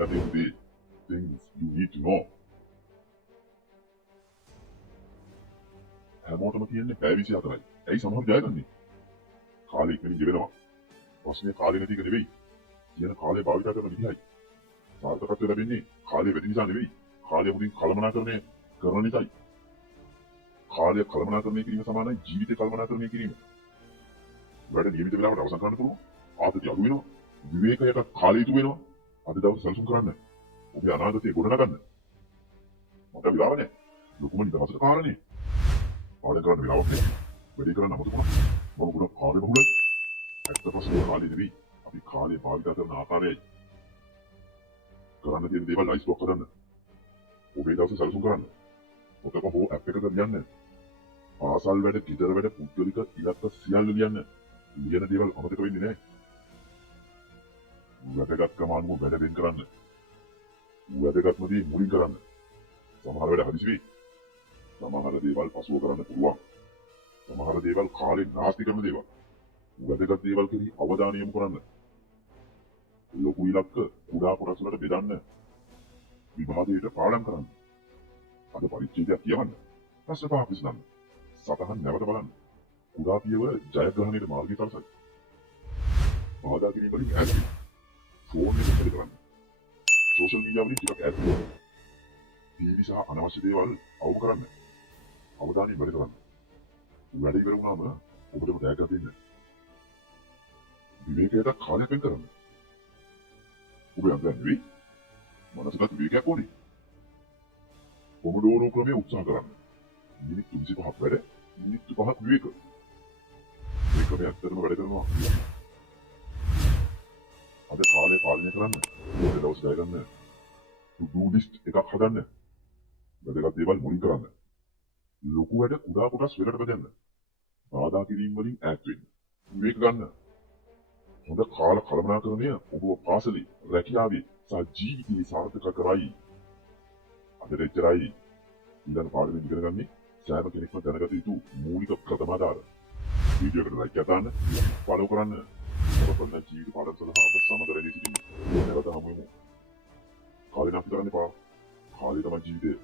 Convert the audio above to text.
දැනගත යුතු දේ. Things you need to know. හැමෝටම කියන්නේ පැය 24යි. ඇයි සමහර ජයගන්නේ? කාලය ඉක්මනින් ගෙවෙනවා. ප්‍රශ්නේ කාලේ නැති එක නෙවෙයි. කියන කාලය භාවිත කරන විදිහයි. සාර්ථකත්වය ලැබෙන්නේ කාලය වැඩි නිසා නෙවෙයි. කාලය මුලින් කළමනාකරණය කරන නිසායි. කාලය කළමනාකරණය කිරීම සමානයි ජීවිතය කළමනාකරණය කිරීම. වැඩ නියමිත වෙලාවට අවසන් කරන්න පුළුවන්. ආතතිය අඩු වෙනවා. විවේකයට කාලය ඉතුරු වෙනවා. අද දවසේ සැලසුම් කරන්න. ඔබේ අනාගතය ගොඩනගන්න. මට වෙලාව නැහැ. ලොකුම නිදහසට කාරණේ. පාඩම් කරන්න වෙලාවක් නැහැ. වැඩේ කරන්න අමතක වුණා. මම ගොඩක් කාලේ බහුලයි. ඇත්ත ප්‍රශ්නේ කාලේ නෙවෙයි. අපි කාලය භාවිත කරන ආකාරයයි. කරන්න තියෙන දේවල් ලයිස්ට් ඔක් කරන්න. ඔබේ දවසේ සැලසුම් කරන්න. ඔතක හෝ ඇප් එකක ලියන්න. ආසල් වැඩ, කිතර වැඩ, පුද්ගලික ඉලක්ක සියල්ල ලියන්න. ලියන දේවල් අමතක වෙන්නේ නැහැ. වැදගත්කම අනුව වැඩ වෙන් කරන්න. වැදගත්ම දේ මුලින් කරන්න. සමහර වැඩ හදිසි වෙයි. සමහර දේවල් පසුව කරන්න පුළුවන්. සමහර දේවල් කාලේ නාස්ති කරන දේවල්. වැදගත් දේවල් කෙරෙහි අවධානය යොමු කරන්න. ලොකු ඉලක්ක කුඩා කොටස් වලට බෙදන්න. විභාගයට පාඩම් කරන්න. අද පරිච්ඡේදයක් කියවන්න. ප්‍රශ්න පහක් විසඳන්න. සතහන් නැවත බලන්න. කුඩා පියවර ජයග්‍රහණයට මාර්ගය සලසයි. බාධා කිරීම වලින් ඈත් වෙන්න. ෆෝන් එක පිළිබඳ කරන්න. සෝෂල් මීඩියා වලින් ටිකක් ඈත් වෙන්න. ටීවී සහ අනවශ්‍ය දේවල් අවම කරන්න. අවධානය වැඩි කරන්න. වැඩ ඉවර වුණාම ඔබටම තෑග්ගක් දෙන්න. විවේකයට කාලයක් වෙන් කරන්න. ඔබ යන්න නෙවෙයි. මනසට විවේකයක් ඕනේ. පොමඩෝරෝ ක්‍රමය උත්සාහ කරන්න. මිනිත්තු 25ක් වැඩ, මිනිත්තු 5ක් විවේක. මේ ක්‍රමය ඇත්තටම වැඩ කරනවා. අද කාලය පාලනය කරන්න. ඔබ දවස් ගය ගන්න. to-do list එකක් හදන්න. වැදගත් දේවල් මුලින් කරන්න. ලොකු වැඩ කුඩා කොටස් වෙලට බෙදන්න. බාධා කිරීම වලින් ඈත් වෙන්න. විවේක ගන්න. හොඳ කාල කළමනාකරණය ඔබව පාසලේ, රැකියාවේ සහ ජීවිතයේ සාර්ථක කරයි. අදට එච්චරයි. ඊළඟ පාඩමෙන් ඉගෙන ගන්නේ සෑම කෙනෙක්ම දැනගත යුතු මූලික ප්‍රථම ආධාර. වීඩියෝ එකට ලයික් කරන්න, ෆලෝ කරන්න. ඔබ කරන ජීවිත පාඩම් සඳහා ඔබ සමග රැඳී සිටින්න. නැවත හමු වෙමු. කාලේ නැති කරන්න එපා. කාලේ තමයි ජීවිතේ.